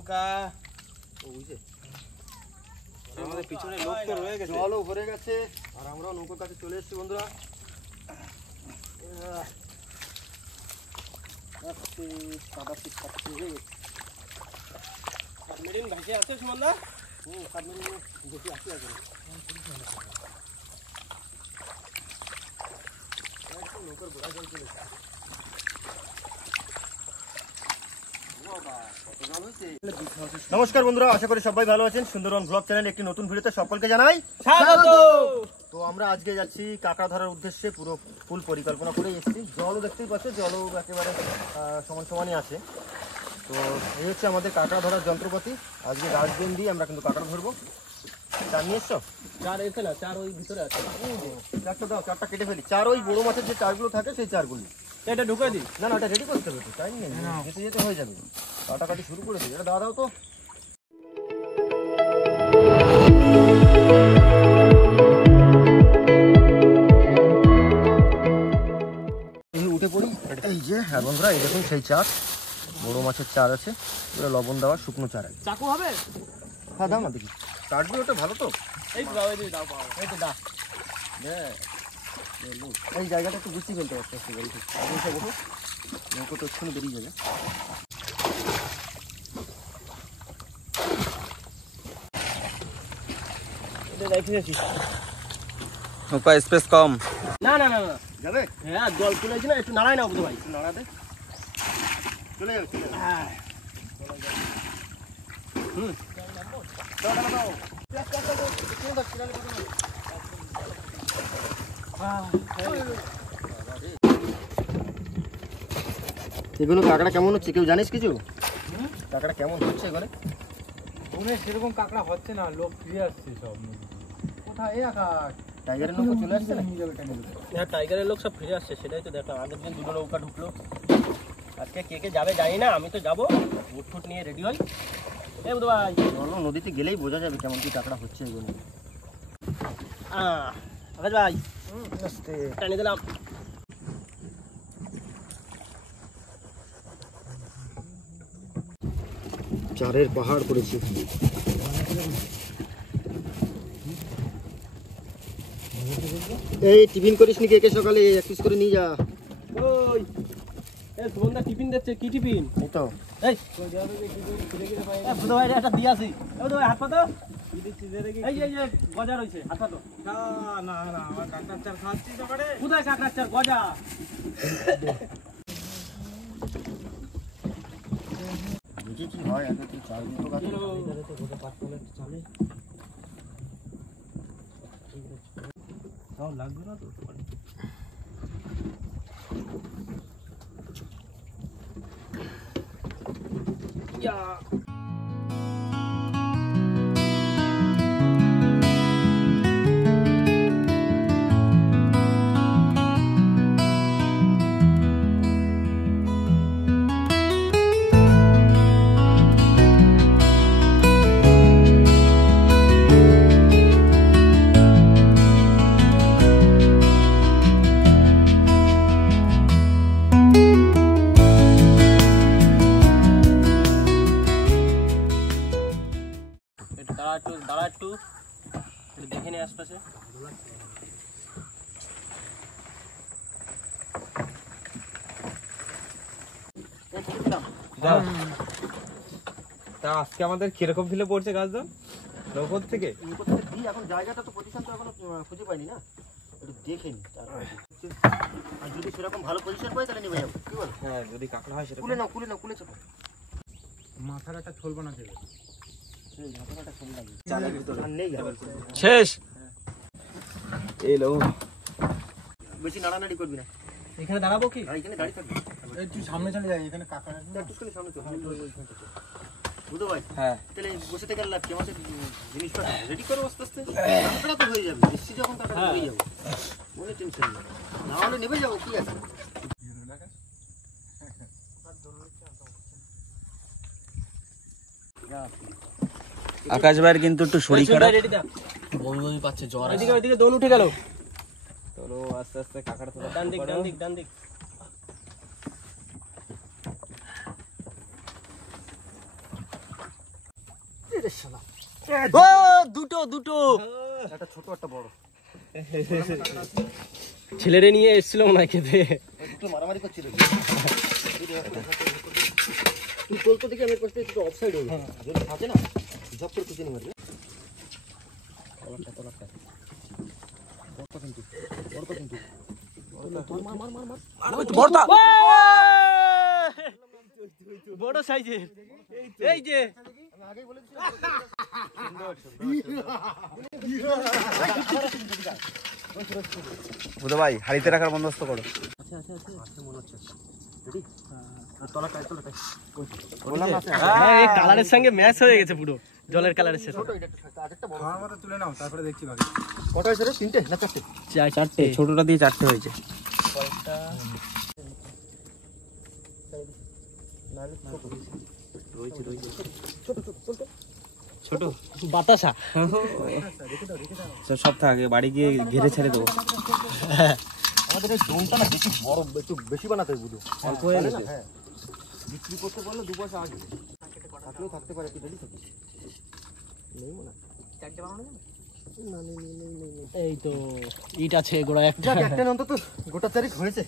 নৌকা আমাদের পিছনে লোক তো রয়ে গেছে, জলও ভরে গেছে আর আমরাও নৌকার কাছে চলে এসেছি বন্ধুরা। সাবমেরিন ভাসে আছে সুমনদা? সাবমেরিন বেশি আছে এখন। নৌকার গোড়া জল চলে নমস্কার বন্ধুরা, আশা করি সবাই ভালো আছেন। সুন্দরবন ব্লগ চ্যানেল একটি নতুন ভিডিওতে সকলকে জানাই স্বাগত। তো আমরা আজকে যাচ্ছি কাঁকড়া ধরার উদ্দেশ্যে, পুরো ফুল পরিকল্পনা করে এসেছি। জলও দেখতেই পাচ্ছ, জলও একেবারে সমান সমানই আছে। তো এই হচ্ছে আমাদের কাঁকড়া ধরার যন্ত্রপাতি। আজকে গাছ বেন দিয়ে আমরা কিন্তু কাঁকড়া ধরবো। চার নিয়ে এসছো? চার এসে না, চার ওই ভিতরে আছে। চারটা দাও, চারটা কেটে ফেলি। চার ওই বড় মাছের যে চারগুলো থাকে সেই চারগুলি এটা ঢুকে দিই। না না, ওটা রেডি করতে হবে তো, টাইম নেই, যেতে যেতে হয়ে যাবে। কাটাকাটি শুরু করে দিই। এটা দাও দাও তো। এই উঠে পড়ি। এই যে হ্যাঁ বন্ধুরা, এই দেখুন সেই চার, বড় মাছের চার আছে, পুরো লবণ দেওয়া শুকনো চার। চাকু হবে? হ্যাঁ দাও না দেখি, কাটবি ওটা ভালো তো। এই তো দাও, এই দাও, এই তো দাও। এই জায়গাটা একটু গুছিয়ে ফেলতে পারছি, নৌকো তো এক্ষুনি বেরিয়ে যাবে। নৌকা স্পেস কম। না না না না যাবে। হ্যাঁ জল তুলেছি না, একটু নাড়াই না বুঝতে ভাই, একটু নাড়াতে চলে যাবে। হ্যাঁ এগুলো কাঁকড়া কেমন হচ্ছে কেউ জানিস কিছু? কাঁকড়া কেমন হচ্ছে এবারে? মনে সেরকম কাঁকড়া হচ্ছে না, লোক ফিরে আসছে সব। কোথায় এই আকাশ? টাইগারের নৌকা চলে আসছে না? হ্যাঁ টাইগারের লোক সব ফিরে আসছে, সেটাই তো দেখলাম। আগের দিন দুটো নৌকা ঢুকলো, আজকে কে কে যাবে জানি না, আমি তো যাবো। বুট ফুট নিয়ে রেডি হই। এই বুধ ভাই চলো, নদীতে গেলেই বোঝা যাবে কেমন কি কাঁকড়া হচ্ছে এগুলো। আকাশ ভাই আস্তে টানি দিলাম। চারের পাহাড় করেছি। এই টিফিন করিস নি? কে সকালে এক পিস করে নিয়ে যা। ওই এই সুমনদা টিফিন দিচ্ছে। কি টিফিন? এই তো এই বুধ ভাই একটা দিয়ে আসি। বুধ ভাই হাত পাতো। এই যে গজা রয়েছে, হাত পাতো। না না না, আমার কাঁকড়ার চার খাচ্ছি সকালে। কোথায় কাঁকড়ার চার? গজা দেখি কি হয়। আগে তুই চার দুটো গাছ তাও লাগবে না তো। দাঁড়া একটু দেখে নিয়ে আশপাশে। তা আজকে আমাদের কিরকম ফিলে পড়ছে গাছটা নৌকোর থেকে? এখন জায়গাটা তো পজিশন তো এখনো খুঁজে পাইনি না, একটু দেখে নি। আর যদি সেরকম ভালো পজিশন পাই তাহলে নেমে যাবো। কি বল? হ্যাঁ যদি কাঁকড়া হয় সেটা কুলে নাও, কুলে নাও, কুলে চাপো। মাথার একটা ছোল বানাতে হবে। শেষ। এলো বেশি নাড়ানাড়ি করবি না। এখানে দাঁড়াবো কি? এখানে দাঁড়িয়ে থাকবি। একটু সামনে চলে যাই, এখানে কাঁকড়া একটু সামনে চল। বুঝো ভাই? হ্যাঁ তাহলে বসে থেকে লাভ কি? আমাদের জিনিসটা রেডি করো আস্তে আস্তে। কাঁকড়া তো হয়ে যাবে, বেশি যখন কাঁকড়া হয়ে যাবো, মনে টেনশন নেই। না হলে নেমে যাবো, কি আছে। আকাশ ভাইয়ের কিন্তু একটু শরীর খারাপ, বমি বমি পাচ্ছে, জ্বর। এদিকে ওইদিকে দোল উঠে গেল। চলো আস্তে আস্তে কাঁকড়া তোলা। ডান দিক ডান দিক ডান দিক। ও দুটো দুটো একটা ছোট একটা বড় ছেলেরে নিয়ে এসেছিল মনে হয় খেতে একটু মারামারি করছিল তুই বলতো দেখি আমি কষ্ট একটু অফসাইড হয়ে গেছে যদি থাকে না ঝপ করে কুচিনি মারবে তলাটা বড়টা কিন্তু বড় সাইজের এই যে আমি আগেই বলে দিছি বুধ ভাই হাড়িতে রাখার বন্দোবস্ত করো। আচ্ছা মনে হচ্ছে রেডি তলাটা কালারের সঙ্গে ম্যাচ হয়ে গেছে পুরো জলের কালারের সাথে ছোট এটা আরেকটা বড় খাওয়ার মতো তুলে নাও, তারপরে দেখছি বাকি। কটা হয়েছে রে? তিনটে না চারটে? চারটে ছোটটা দিয়ে 4টে হয়েছে। ছোট বাতাসা সব থাকে, বাড়ি গিয়ে ঘেরে ছেড়ে দেবো। আমাদের এই ডোনটা না বেশি বড়, একটু বেশি বানাতে হবে বুঝো। অল্প হয়ে গেছে। হ্যাঁ, বিক্রি করতে পারলে 2 পয়সা আগে থাকলেও থাকতে পারে। কি রেডি থাকিস? নেই মনে হয়। চারটে বানানো যাবে? না এই তো ইট আছে গোড়া একটা যাক, একটা অন্তত গোটা চারিক হয়েছে।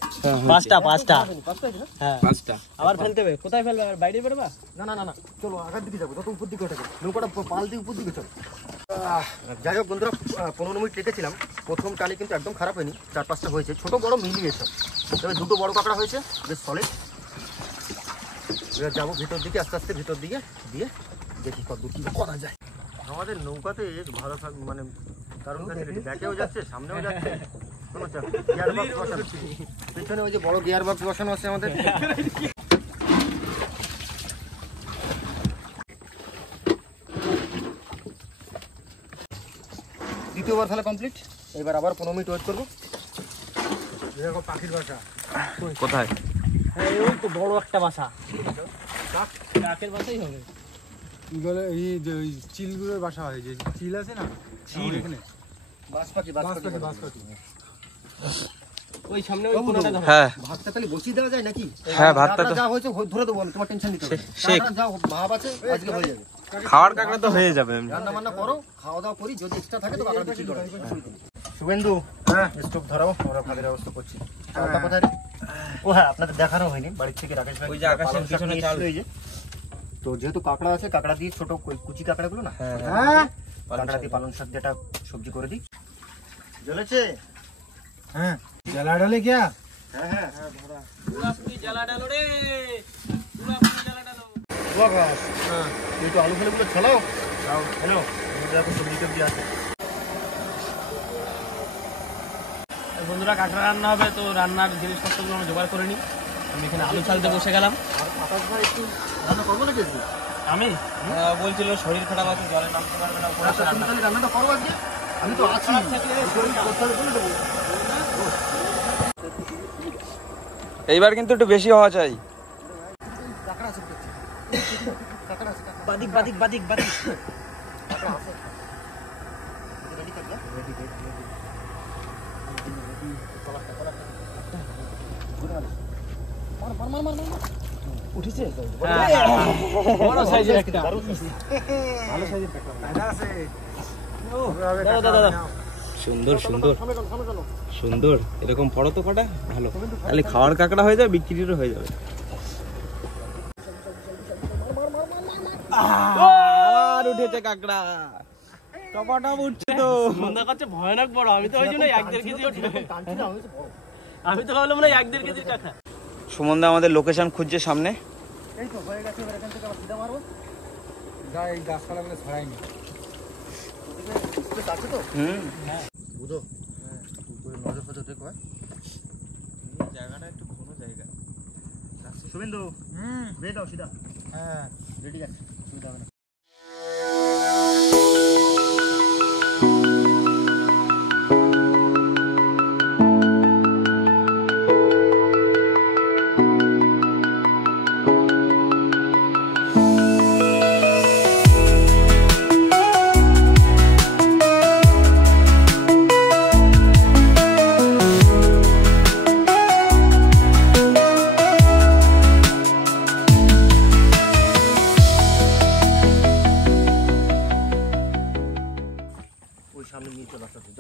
পাঁচটা পাঁচটা হয়েছে না? হ্যাঁ 5টা আবার ফেলতে হবে। কোথায় ফেলবে? বাইরে বেরোবা? না না না না, চলো আগার দিকে যাবো, তত উপর দিকে ওঠাকে নৌকাটা পাল দিয়ে উপর দিকে চলো। যাই হোক বন্ধুরা, 15 মিনিট রেখেছিলাম। প্রথম টালি কিন্তু একদম খারাপ হয়নি, 4-5টা হয়েছে, ছোট বড় মিলিয়ে সব। তবে দুটো বড় কাঁকড়া হয়েছে, বেশ সলিড। এবার যাবো ভিতর দিকে, আস্তে আস্তে ভিতর দিকে দিয়ে দেখি কত দূর কি করা যায়। আমাদের নৌকাতে ভালো মানে কারণ ব্যাকেও যাচ্ছে, সামনেও যাচ্ছে, কোনো গিয়ার বক্স বসানো, পেছনে ওই যে বড় গিয়ার বক্স বসানো আছে আমাদের। দ্বিতীয়বার তাহলে কমপ্লিট। এবার আবার 15 মিনিট ওয়েট করবো। দেখো পাখির বাসা কোথায়? হ্যাঁ ওই তো বড় একটা বাসা, কাকের বাসাই হবে। এই যে ওই চিলগুলোর বাসা হয়, যে চিল আছে না চিল, এখানে বাস পাখি ওই সামনে ওই কোণাটা দাও। হ্যাঁ ভাতটা তাহলে বসিয়ে দেওয়া যায় নাকি? হ্যাঁ, ভাতটা যা হয়েছে ধরে দেবো আমি, তোমার টেনশন নিতে হবে। যা ভাব আছে আজকে হয়ে যাবে। খাওয়ার কাঁকড়া তো হয়ে যাবে এমনি। রান্না বান্না করো, খাওয়া দাওয়া করি, যদি এক্সট্রা থাকে তো কাঁকড়া বিক্রি করো। শুভেন্দু, হ্যাঁ স্টোভ ধরাও, আমরা ভাতের ব্যবস্থা করছি। চালটা কোথায় রে? ও হ্যাঁ, আপনাদের দেখানো হয়নি, বাড়ি থেকে রাকেশ ভাই ওই যে আকাশের পিছনে চাল। এই যে তো যেহেতু কাঁকড়া আছে, কাঁকড়া দিয়ে ছোট কুচি কাঁকড়াগুলো না, হ্যাঁ কাঁকড়া দিয়ে পালং শাক দিয়ে একটা সবজি করে দিই। জ্বলেছে? হ্যাঁ জ্বালা ডালে क्या হ্যাঁ হ্যাঁ পুরা পুরি জ্বালা ডালো রে, পুরা পুরি জ্বালা ডালো। বাস হ্যাঁ, তুই তো আলু ফেলেগুলো ছলাও হ্যালো, দেখো সবজি টবজি আছে। বন্ধুরা কাঁকড়া রান্না হবে, তো রান্নার জিনিসপত্রগুলো আমরা জোগাড় করে নিই। আমি এখানে আলু ছালতে বসে গেলাম। আর আকাশ ভাই একটু রান্না করবো নাকি? আমি বলছিল শরীর খারাপ আছে, জলে নামতে পারবে না, উপরে আচ্ছা, তুমি তাহলে রান্নাটা করো আজকে, আমি তো আছি। বলে দেবো। এইবার কিন্তু একটু বেশি হওয়া চাই। কাঁকড়া আছে দেখছি। কাঁকড়া আছে, কাঁকড়া বাদিক বাদিক বাদিক বাদিক কাঁকড়া আছে। রেডি থাকবে? রেডি। উঠেছে বড় সাইজের একটা, ভালো সাইজের কাঁকড়া আছে। দাদা সুন্দর সুন্দর সুন্দর, এরকম পড়ো তো কটা ভালো, তাহলে খাওয়ার কাঁকড়া হয়ে যাবে, বিক্রিরও হয়ে যাবে। আবার উঠেছে কাঁকড়া, টপাটপ উঠছে তো। মনে করছে ভয়ানক বড়। আমি তো ওই জন্য 1-1.5 কেজি উঠবে, টানছি না, হয়েছে বড়। আমি তো ভাবলাম না 1-1.5 কেজির কাঁকড়া। সুমনদা আমাদের লোকেশন খুঁজছে সামনে। এই তো হয়ে গেছে, এবার এখান থেকে আবার সিধা মারবো। যা এই গাছপালাগুলো ছড়াইনি। ওদিকে আছে তো? বুঝো? নজর ফজর দেখো। জায়গাটা একটু ঘন জায়গা। শুভেন্দু, বেয়ে দাও সিধা। হ্যাঁ রেডি আছে, সুবিধা হবে না।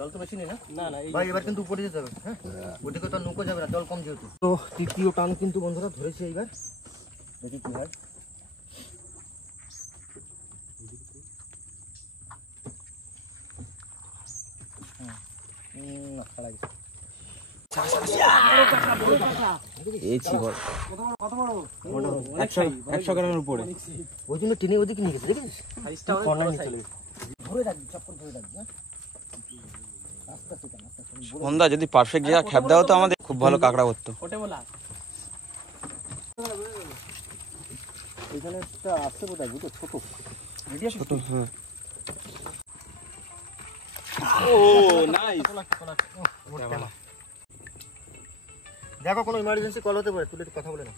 জল তো বেশি নেই না না না ভাই, এবার কিন্তু উপরে যেতে হবে। হ্যাঁ, ওদিকে তো আর নৌকো যাবে না, জল কম যেহেতু। তো তৃতীয় টান কিন্তু বন্ধুরা ধরেছে এইবার, দেখি কি হয়। না, ছাড়া গেছে। এই চিবর কত বড় 100 গ্রামের উপরে। ওই জন্য টেনে ওদিকে নিয়ে গেছে, দেখেছিস? সাইজটা অনেক কর্নার বড় নিয়ে সাইজ। চলে গেছে। ধরে রাখবি, চপ্পল ধরে রাখবি। হ্যাঁ, আস্তে আস্তে টান, আস্তে আস্তে। বন্ধুরা যদি পারফেক্ট জায়গা খ্যাপ দাও তো আমাদের খুব ভালো কাঁকড়া করতো। ওটা বলা এখানে একটা আসছে কোথায়, বুঝো, ছোট। ছোট, হ্যাঁ। ও নাইস। দেখো কোনো ইমার্জেন্সি কল হতে পারে, তুলে একটু কথা বলে না।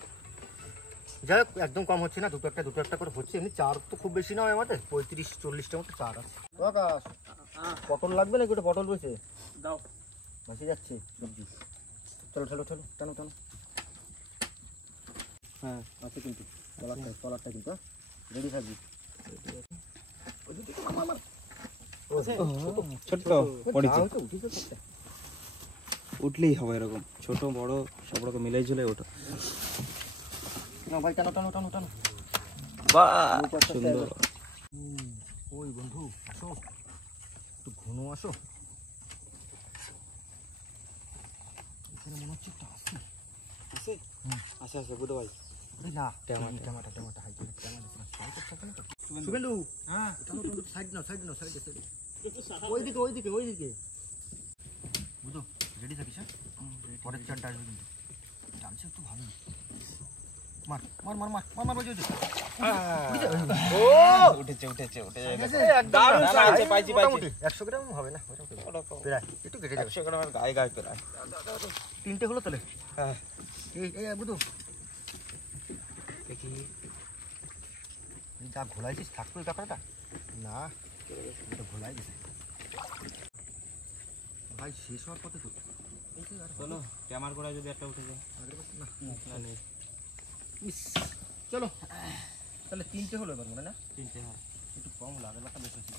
যাই হোক, একদম কম হচ্ছে না, দুটো একটা করে হচ্ছে। এমনি চার তো খুব বেশি নয় আমাদের, 35-40টার মতো চার আছে। আকাশ, পটল লাগবে নাকি? ওটা পটল রয়েছে, দাও ভাসি যাচ্ছে সবজি। চলো চলো চলো, টানো টানো। হ্যাঁ আছে কিন্তু, তলারটা কিন্তু রেডি থাকবি। ছোট্ট পড়েছে, উঠলেই হবে এরকম, ছোট বড় সব রকম মিলাই ঝুলে ওঠো। না ভাই, টানো টানো টানো টানো। বাহ, সুন্দর। ওই বন্ধু, আসো একটু ঘন আসো। এখানে মনে হচ্ছে একটা আসি। আচ্ছা আচ্ছা বুধ ভাই, না, টমেটো। হাই শুভেন্দু, হ্যাঁ সাইড নাও ওইদিকে বুঝো, রেডি থাকিস। হ্যাঁ, পরের চারটা আসবে কিন্তু, টানছে একটু ভালো। মার মার মার মার মার মার, বাজে উঠেছে পাইছি 100 গ্রাম হবে না, প্রায় একটু কেটে যাবে। 100 গ্রামের গায়ে গায়ে প্রায়। তিনটে হলো তাহলে। হ্যাঁ, এই বুঝো, দেখি যা ঘোলাইছিস থাকতো এই কাপড়টা না, এটা ঘোলাই গেছে ভাই, শেষ হওয়ার পথে তো। চলো ক্যামেরা করে যদি একটা উঠে যায়। না নেই, চলো তাহলে তিনটে হলো এবার, মনে না? তিনটে, হ্যাঁ। একটু কম লাগে, ব্যাপারটা বেশি হচ্ছে।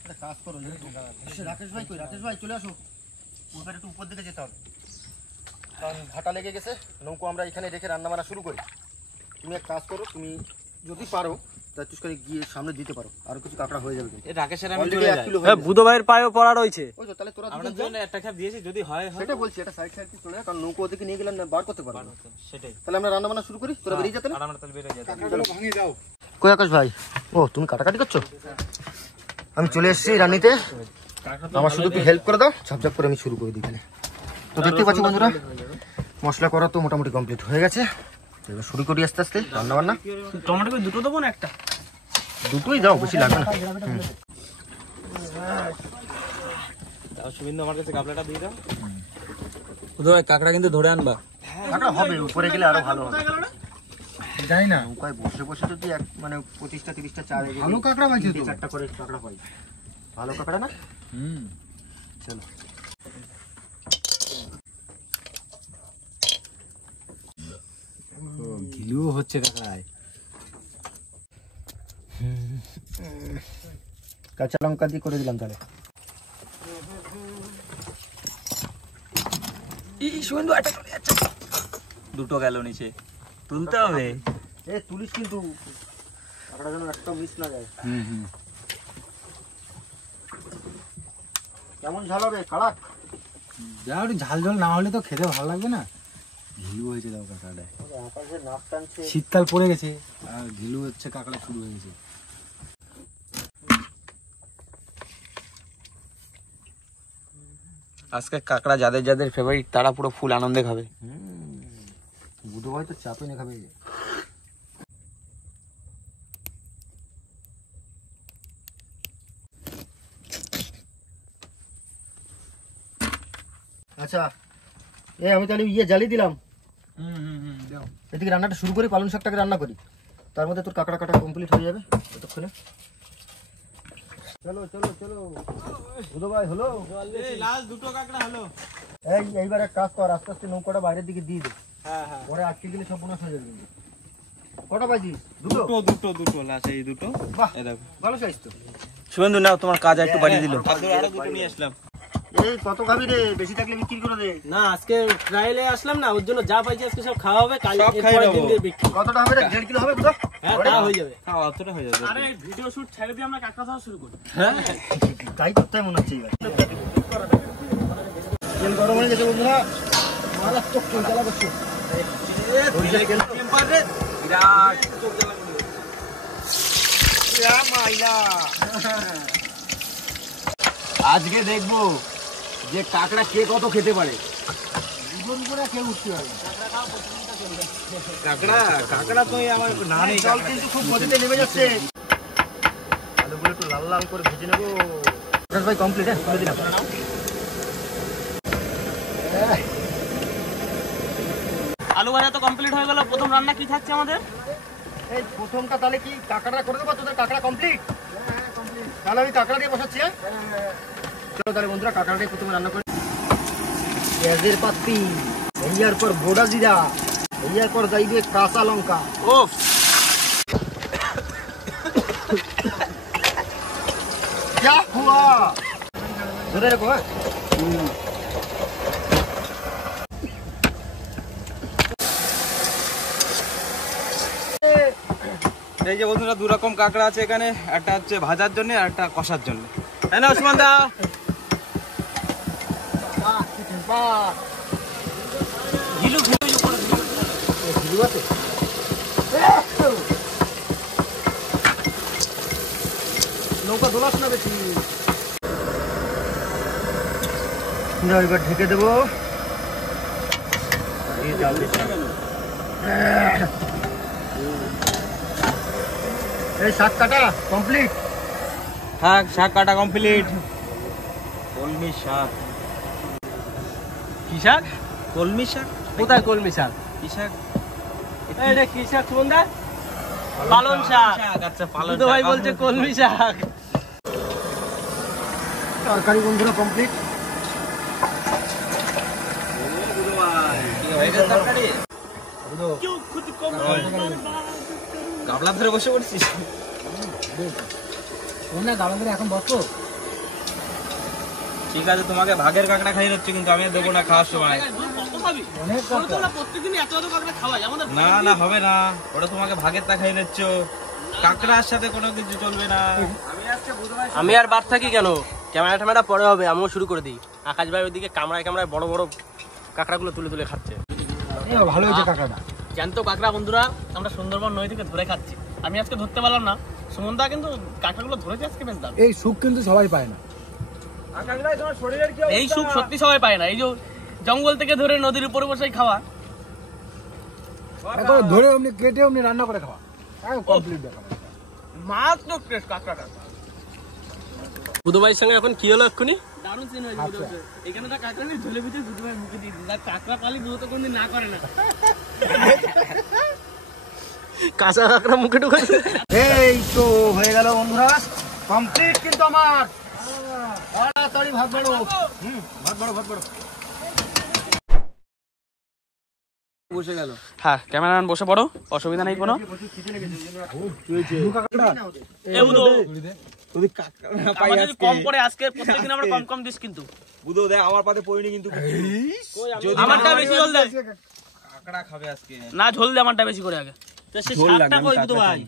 একটা কাজ করো, রাকেশ ভাই কই? রাকেশ ভাই চলে আসো, ওখানে একটু উপর দিকে যেতে হবে, কারণ ভাটা লেগে গেছে। নৌকো আমরা এখানে রেখে রান্না বান্না শুরু করি। তুমি এক কাজ করো, তুমি যদি পারো তা তুই করে গিয়ে সামনে দিতে পারো, আরো কিছু কাঁকড়া হয়ে যাবে কিন্তু। এই রাকেশের আমি Already চলে 1 যাই। কিলো হয়ে গেছে। বুধ ভাইয়ের পায়েও পড়া রয়েছে। ওই তো, তাহলে তোরা আমরা দুজন জন্য একটা খ্যাপ দিয়েছি, যদি হয় হয়। সেটা বলছি, এটা সাইড চলে যায়, কারণ নৌকো ওদিকে নিয়ে গেলে না বার করতে পারবো না। সেটাই, তাহলে আমরা রান্না বান্না শুরু করি, তোরা বেরিয়ে যেতে না। আর আমরা তাহলে বেরিয়ে যাই। কাঁকড়াগুলো ভাঙিয়ে দাও। কই আকাশ ভাই? ও, তুমি কাটাকাটি করছো? আমি চলে এসেছি রান্নিতে, আমার শুধু একটু হেল্প করে দাও, ঝপঝপ করে আমি শুরু করে দিই। তো দেখতে পাচ্ছি বন্ধুরা, মশলা করা তো মোটামুটি কমপ্লিট হয়ে গেছে। এবার শুরু করি আস্তে আস্তে রান্না বান্না। টমেটো কি দুটো দেবো না একটা? দুটোই দাও, বেশি লাগবে না। দাও শুভিন্দু, আমার কাছে গাবলাটা দিয়ে দাও। বুধ ভাই কাঁকড়া কিন্তু ধরে আনবা। কাঁকড়া হবে, উপরে গেলে আরো ভালো হবে। জানি না, নৌকায় বসে বসে যদি মানে 25টা-30টা চার ভালো কাঁকড়া পাইছে তো। 4টা করে কাঁকড়া পাই, ভালো কাঁকড়া না? চলো ঘিলুও হচ্ছে কাঁকড়ায়। কাঁচা লঙ্কা দিয়ে করে দিলাম তাহলে। দুটো গেল নিচে, তুলতে হবে। এ তুলিস কিন্তু, কাঁকড়া যেন একটা মিস না যায়। কেমন ঝাল হবে? কাড়াক। যা একটু ঝাল ঝাল না হলে তো খেতে ভালো লাগবে না। ঘিলু হয়েছে দাও কাঁকড়াটায়। আকাশে নাক টানছে। শীতকাল পড়ে গেছে আর ঘিলু হচ্ছে, কাঁকড়া শুরু হয়ে গেছে। আজকে কাঁকড়া যাদের যাদের ফেভারিট তারা পুরো ফুল আনন্দে খাবে। বুধ ভাই তো চাপে না খাবে। আচ্ছা, আমি তাহলে জ্বালিয়ে দিলাম। এদিকে রান্নাটা শুরু করি, পালং শাকটাকে রান্না করি, তার মধ্যে তোর কাঁকড়া কাটা কমপ্লিট হয়ে যাবে ততক্ষণে। চলো চলো চলো বুধ ভাই, হলো লাস্ট দুটো কাঁকড়া হলো। এইবার এক কাজ কর, আস্তে আস্তে নৌকাটা বাইরের দিকে দিয়ে দে, হ্যাঁ হ্যাঁ, পরে আটকে গেলে সব বোনাস হয়ে যাবে কিন্তু। কটা পাইছিস? দুটো? দুটো লাস্ট, এই দুটো। বাহ, এই দেখো ভালো চাইছ তো। শুভেন্দু নাও, তোমার কাজ একটু বাড়িয়ে দিল। আরো দুটো নিয়ে আসলাম। এই কত খাবি রে? বেশি থাকলে বিক্রি করে দে। না আজকে ট্রায়ালে আসলাম না, ওর জন্য যা পাইছি আজকে সব খাওয়া হবে, কাল সব খাই এরপরের নেবো। দিন দিয়ে বিক্রি। কতটা হবে রে? 1.5 কিলো হবে তো? হ্যাঁ তা হয়ে যাবে। হ্যাঁ অতটা হয়ে যাবে। আরে ভিডিও শুট ছেড়ে দিয়ে আমরা কাঁকড়া ধরা শুরু করি। তাই করতে মনে হচ্ছে এবার। তেল গরম হয়ে গেছে বন্ধুরা, মারাত্মক তেল জ্বালা করছে। আজকে দেখবো যে কাকড়া কে কত খেতে পারে। কাকড়া কাকড়া তো আমার না নেই। জল কিন্তু খুব গতিতে নেমে যাচ্ছে। আলুগুলো একটু লাল লাল করে ভেজে নেবো। আকাশ ভাই কমপ্লিট, হ্যাঁ তুলে দিলাম। আলু ভাজা তো কমপ্লিট হয়ে গেল। প্রথম রান্না কি থাকছে আমাদের? এই প্রথমটা তাহলে কি কাঁকড়া করে দেবো? তোদের কাঁকড়া কমপ্লিট? তাহলে আমি কাঁকড়া দিয়ে বসাচ্ছি। হ্যাঁ চলো তাহলে বন্ধুরা কাঁকড়াটাই প্রথমে রান্না করি। পেঁয়াজের পাত্তি, এর পর গোটা জিরা, এর পর যাইবে কাঁচা লঙ্কা। ওফ, क्या हुआ? ধরে রাখো। হ্যাঁ এই যে বন্ধুরা দু রকম কাকড়া আছে এখানে, একটা হচ্ছে ভাজার জন্য আর একটা কষার জন্য। তাই না ওসমান দা? ঘিলু ঘিলু উপরে ঘিলু আছে। নৌকা দোলাস না বেশি। এবার ঢেকে দেবো। এই শাক কাটা কমপ্লিট। শাক কাটা কমপ্লিট। কলমি শাক। কি শাক? কলমি শাক? কোথায় কলমি শাক? কি শাক? এটা কি শাক সুমন্দা? পালং শাক। আচ্ছা পালং দুধু ভাই বলছে কলমি শাক। তরকারি বন্ধুরা কমপ্লিট। গাবলা ধরে বসে পড়ছিস? এখন বসো। ঠিক আছে, তোমাকে ভাগের কাঁকড়া খাই হচ্ছে, কিন্তু আমি আর দেবো না খাওয়ার সময়। না না হবে না, ওটা তোমাকে ভাগের তা খাই নিচ্ছ, কাঁকড়ার সাথে কোনো কিছু চলবে না। আমি আর বাদ থাকি কেন? ক্যামেরা ট্যামেরা পরে হবে, আমিও শুরু করে দিই। আকাশ ভাই ওইদিকে কামড়ায় কামড়ায় বড় বড় কাঁকড়াগুলো তুলে তুলে খাচ্ছে। ভালো হয়েছে কাকাটা। জ্যান্ত কাঁকড়া বন্ধুরা আমরা সুন্দরবন নদী থেকে ধরে খাচ্ছি। আমি আজকে ধরতে পারলাম না, সুমনদা কিন্তু কাঁকড়াগুলো ধরেছে আজকে বেশ দাম। এই সুখ কিন্তু সবাই পায় না। এই সুখ সত্যি সবাই পায় না। এই যে জঙ্গল থেকে ধরে নদীর উপরে বসে খাওয়া, একবার ধরে অমনি কেটে অমনি রান্না করে খাওয়া, কমপ্লিট ব্যাপার। মারাত্মক টেস্ট কাঁকড়াটা। বুধু ভাইয়ের সঙ্গে এখন কি হলো এক্ষুনি? দারুণ সিন হয়েছে বুধু ভাই। এখানে তো কাঁকড়া নিয়ে ঝোলে ভিতরে বুধু ভাই মুখে দিয়ে দিয়েছে। কাঁকড়া কালি বুধু তো কোনদিন না করে না। কাঁচা কাঁকড়া মুখে ঢুকেছে। এই তো হয়ে গেল বন্ধুরা কমপ্লিট। কিন্তু আমার তাড়াতাড়ি ভাত বাড়ো। ভাত বাড়ো, ভাত বাড়ো। বসে গেল। হ্যাঁ ক্যামেরাম্যান বসে পড়ো, অসুবিধা নেই কোনো। আমাদের কম পড়ে আজকে, প্রত্যেকদিন আমরা কম কম দিস কিন্তু। বুধো দেখ আমার পাতে পড়িনি কিন্তু। আমারটা বেশি ঝোল দে। কাঁকড়া খাবে আজকে। না ঝোল দে আমারটা বেশি করে আগে। তো সে ঝোল শাকটা লাগবে, কই আমি বুধু ভাই?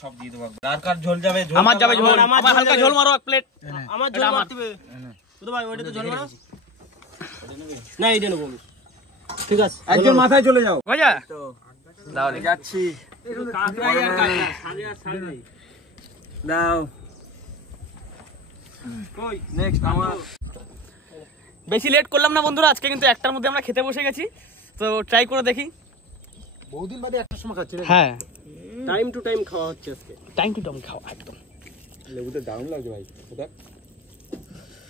সব দিয়ে দেবো। কার কার ঝোল যাবে? আমার যাবে ঝোল। আমার হালকা ঝোল মারো এক প্লেট। আমার ঝোল মারতে হবে বুধু ভাই, ওইটা তো ঝোল মারো না। এইটা নেবো আমি। ঠিক আছে একজন মাথায় চলে যাও। ভাইয়া দাও যাচ্ছি। কাঁকড়া আর কাঁকড়া, সাড়ে আর সাড়ে নেই। দাও। কই নেক্সট আমার। বেশি লেট করলাম না বন্ধুরা, আজকে কিন্তু একটার মধ্যে আমরা খেতে বসে গেছি। তো ট্রাই করে দেখি। বহুদিন বাদে একটা সময় খাচ্ছি। হ্যাঁ টাইম টু টাইম খাওয়া হচ্ছে আজকে। টাইম টু টাইম খাওয়া একদম। লেবুটা দারুণ লাগছে ভাই।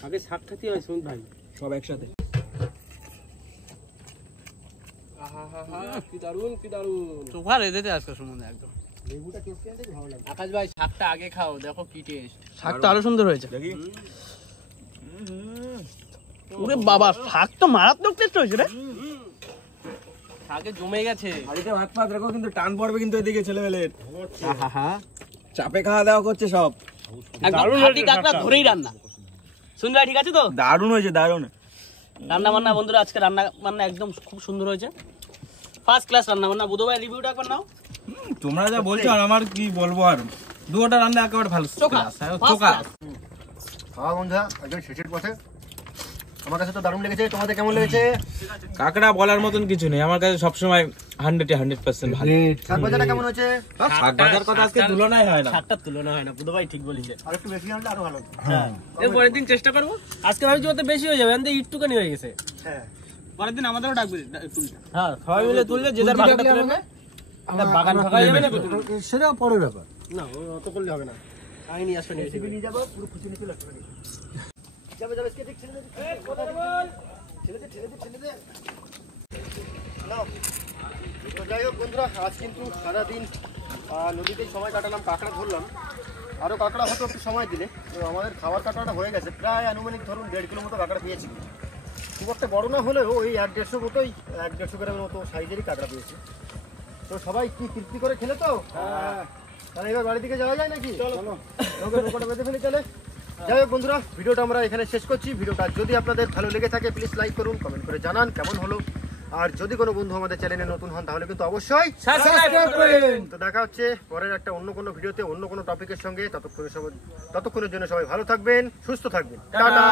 আগে শাক খাতে হয় সুমিত ভাই, সব একসাথে। কি দারুন কি দারুন। চোখা রেঁধে দে আজকে সুমন একদম। লেবুটা টেস্টি আছে, ভালো লাগে। আকাশ ভাই শাকটা আগে খাও, দেখো কি টেস্ট। শাকটা আরো সুন্দর হয়েছে। দেখি। ওরে বাবা, শাক তো মারাত্মক টেস্ট হয়েছে রে। শাকে জমে গেছে। বাড়িতে ভাত ফাত রাখো, কিন্তু টান পড়বে কিন্তু এদিকে ছেলেমেলের। চাপে খাওয়া দাওয়া করছে সব। একদম খাঁটি কাঁকড়া ধরেই রান্না। সুন্দর ঠিক আছে তো? দারুণ হয়েছে, দারুণ। রান্না বান্না বন্ধুরা, আজকে রান্না বান্না একদম খুব সুন্দর হয়েছে, ফার্স্ট ক্লাস রান্না বান্না। বুধ ভাই রিভিউটা একবার নাও। তোমরা যা বলছো আর আমার কি বলবো, আর দুটো রান্না একেবারে ভালো। চোখা, চোখা। খাওয়া বন্ধুরা একদম শেষের পথে। আমার কাছে তো দারুণ লেগেছে, তোমাদের কেমন লেগেছে? কাঁকড়া বলার মতন কিছু নেই, আমার কাছে সবসময় 100% ভালো। শাক ভাজাটা কেমন হয়েছে? শাক ভাজার কথা আজকে তুলনায় হয় না। শাকটার তুলনা হয় না, বুধ ভাই ঠিক বলেছে। আর একটু বেশি আনলে আরো ভালো। হ্যাঁ, এর পরের দিন চেষ্টা করবো। আজকে ভাবছি ওতে বেশি হয়ে যাবে, আমাদের একটুখানি হয়ে গেছে। হ্যাঁ, পরের দিন আমাদেরও ডাকবে তুলতে। হ্যাঁ, সবাই মিলে তুললে যে যার ভাগটা তুলে নেবে। বাগান ফাঁকা হয়ে যাবে না? সেটা পরের ব্যাপার। না, অত করলে হবে না। আমি নিয়ে আসবো, নিয়ে টিভি নিয়ে যাবো, পুরো খুশি নিয়ে চলে আসবে। যাবে যাবে, কে ঠিক ছেড়ে দে, ছেড়ে দে। নাও। তো যাই হোক বন্ধুরা, আজ কিন্তু সারাদিন নদীতেই সময় কাটালাম, কাঁকড়া ধরলাম। আরও কাঁকড়া হয়তো একটু সময় দিলে। তো আমাদের খাওয়ার কাঁকড়াটা হয়ে গেছে, প্রায় আনুমানিক ধরুন 1.5 কিলো মতো কাঁকড়া পেয়েছি। খুব একটা বড় না হলেও ওই 1-150 মতোই, 1-150 গ্রামের মতো সাইজেরই কাঁকড়া পেয়েছি। তো সবাই কি তৃপ্তি করে খেলে তো? তাহলে এবার বাড়ির দিকে যাওয়া যায় নাকি? চলো নৌকাটা বেঁধে ফেলি তাহলে। যাই হোক বন্ধুরা, ভিডিওটা আমরা এখানে শেষ করছি। ভিডিওটা যদি আপনাদের ভালো লেগে থাকে প্লিজ লাইক করুন, কমেন্ট করে জানান কেমন হলো। আর যদি কোনো বন্ধু আমাদের চ্যানেলে নতুন হন তাহলে কিন্তু অবশ্যই সাবস্ক্রাইব করুন। তো দেখা হচ্ছে পরের একটা অন্য কোনো ভিডিওতে অন্য কোনো টপিকের সঙ্গে। ততক্ষণের জন্য সবাই ভালো থাকবেন, সুস্থ থাকবেন। টাটা।